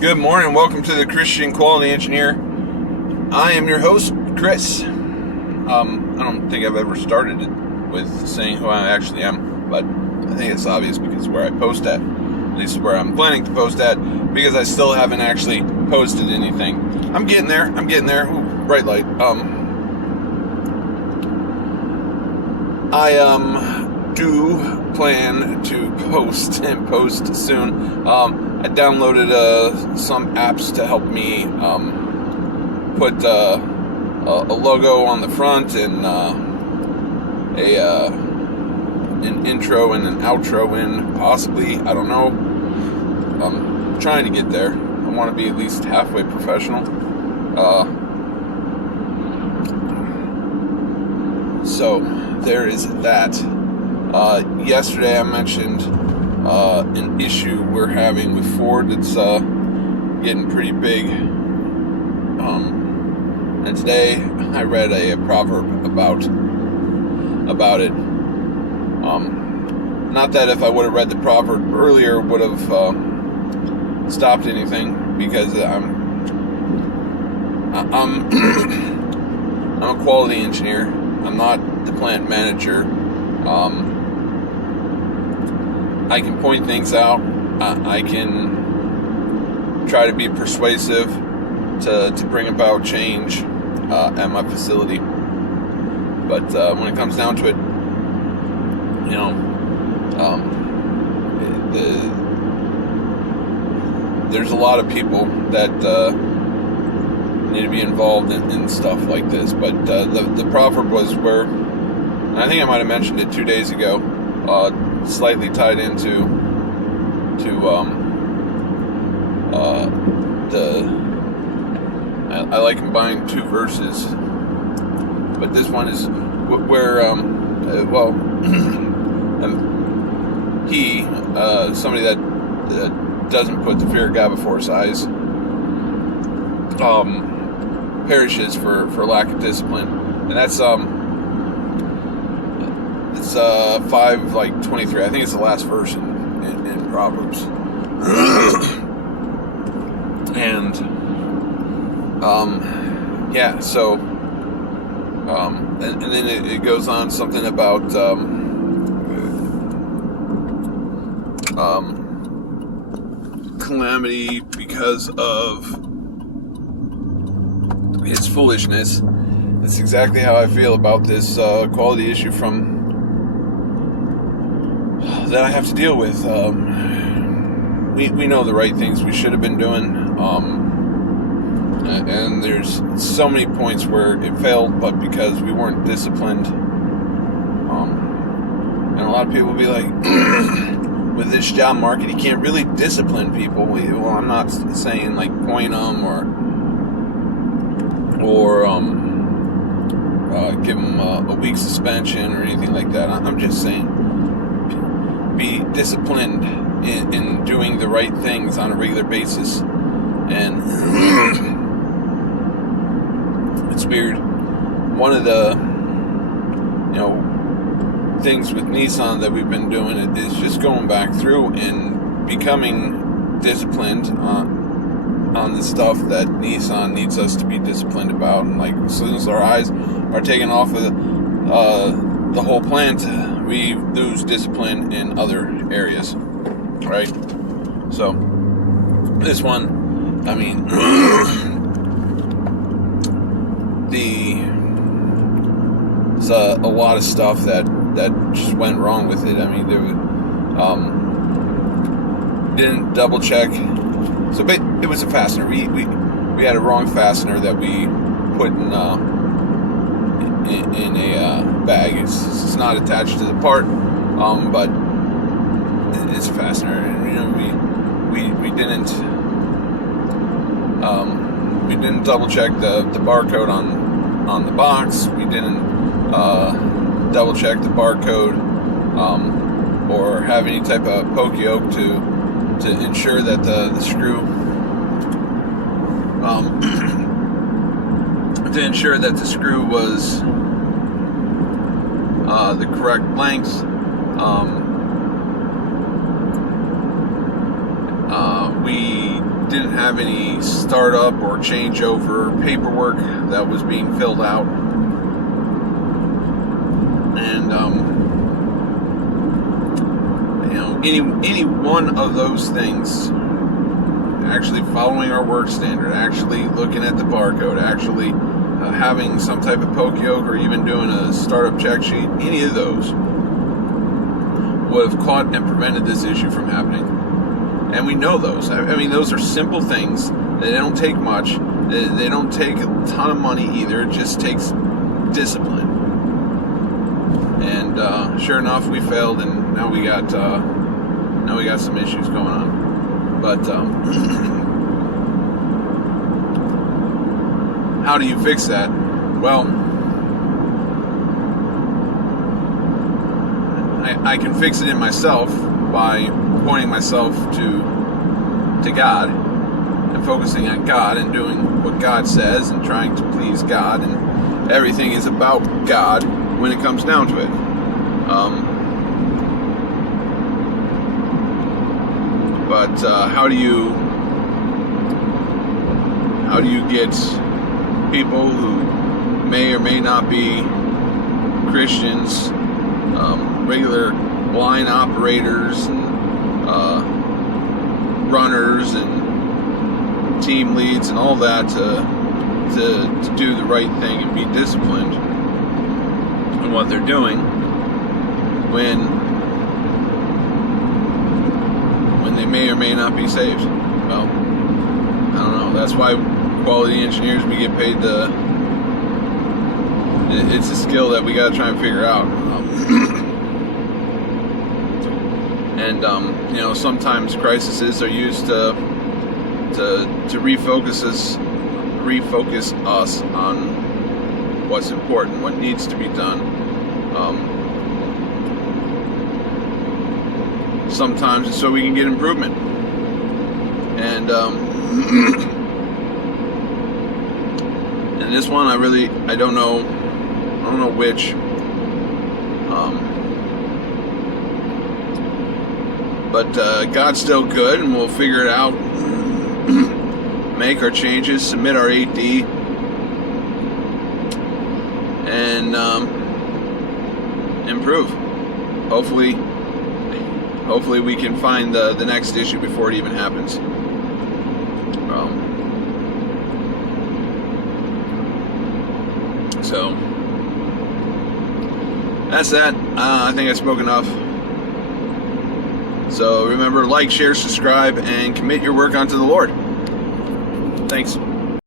Good morning. Welcome to the Christian Quality Engineer. I am your host, Chris. I don't think I've ever started it with saying who I actually am, but I think it's obvious because where I post at least where I'm planning to post at, because I still haven't actually posted anything. I'm getting there. Ooh, bright light. I do plan to post soon. I downloaded some apps to help me put a logo on the front and an intro and an outro in, possibly. I don't know. I'm trying to get there. I want to be at least halfway professional. So there is that. Yesterday I mentioned an issue we're having with Ford that's getting pretty big. And today I read a proverb about it. Not that if I would have read the proverb earlier would have stopped anything, because I'm a quality engineer. I'm not the plant manager. I can point things out. I can try to be persuasive to bring about change at my facility. But when it comes down to it, there's a lot of people that need to be involved in stuff like this. But the proverb was where, and I think I might have mentioned it 2 days ago, slightly tied into I like combining two verses, but this one is where somebody that doesn't put the fear of God before his eyes perishes for lack of discipline. And that's it's 5:23. I think it's the last verse in Proverbs. And and then it goes on something about calamity because of his foolishness. That's exactly how I feel about this quality issue that I have to deal with. We know the right things we should have been doing, and there's so many points where it failed, but because we weren't disciplined. And a lot of people will be like, with this job market, you can't really discipline people. Well, I'm not saying like point them or give them a week suspension or anything like that. I'm just saying, be disciplined in doing the right things on a regular basis. And it's weird. One of the things with Nissan that we've been doing is just going back through and becoming disciplined on the stuff that Nissan needs us to be disciplined about. And like, as soon as our eyes are taken off of the whole plant, we lose discipline in other areas, right? So this one, I mean, there's a lot of stuff that just went wrong with it. I mean, there didn't double check. So it was a fastener. We had a wrong fastener that we put in a bag. It's not attached to the part, but it's a fastener. And we didn't double check the barcode on the box. We didn't double check the barcode or have any type of poke yoke to ensure that the screw was the correct length. We didn't have any startup or changeover paperwork that was being filled out. And any one of those things, actually following our work standard, actually looking at the barcode, actually having some type of poke yoke, or even doing a startup check sheet, any of those would have caught and prevented this issue from happening. And we know those. I mean, those are simple things. They don't take much. They don't take a ton of money either. It just takes discipline. And sure enough, we failed, and now we got some issues going on. But how do you fix that? Well, I can fix it in myself by pointing myself to God and focusing on God and doing what God says and trying to please God, and everything is about God when it comes down to it. But how do you get people who may or may not be Christians, regular line operators and runners and team leads and all that to do the right thing and be disciplined in what they're doing when they may or may not be saved? Well, I don't know. That's why quality engineers, we get paid it's a skill that we got to try and figure out. And sometimes crises are used to refocus us on what's important, what needs to be done. Sometimes it's so we can get improvement. And and this one, I don't know which. But God's still good, and we'll figure it out. Make our changes, submit our 8D, and improve. Hopefully we can find the next issue before it even happens. So that's that. I think I spoke enough. So remember, like, share, subscribe, and commit your work unto the Lord. Thanks.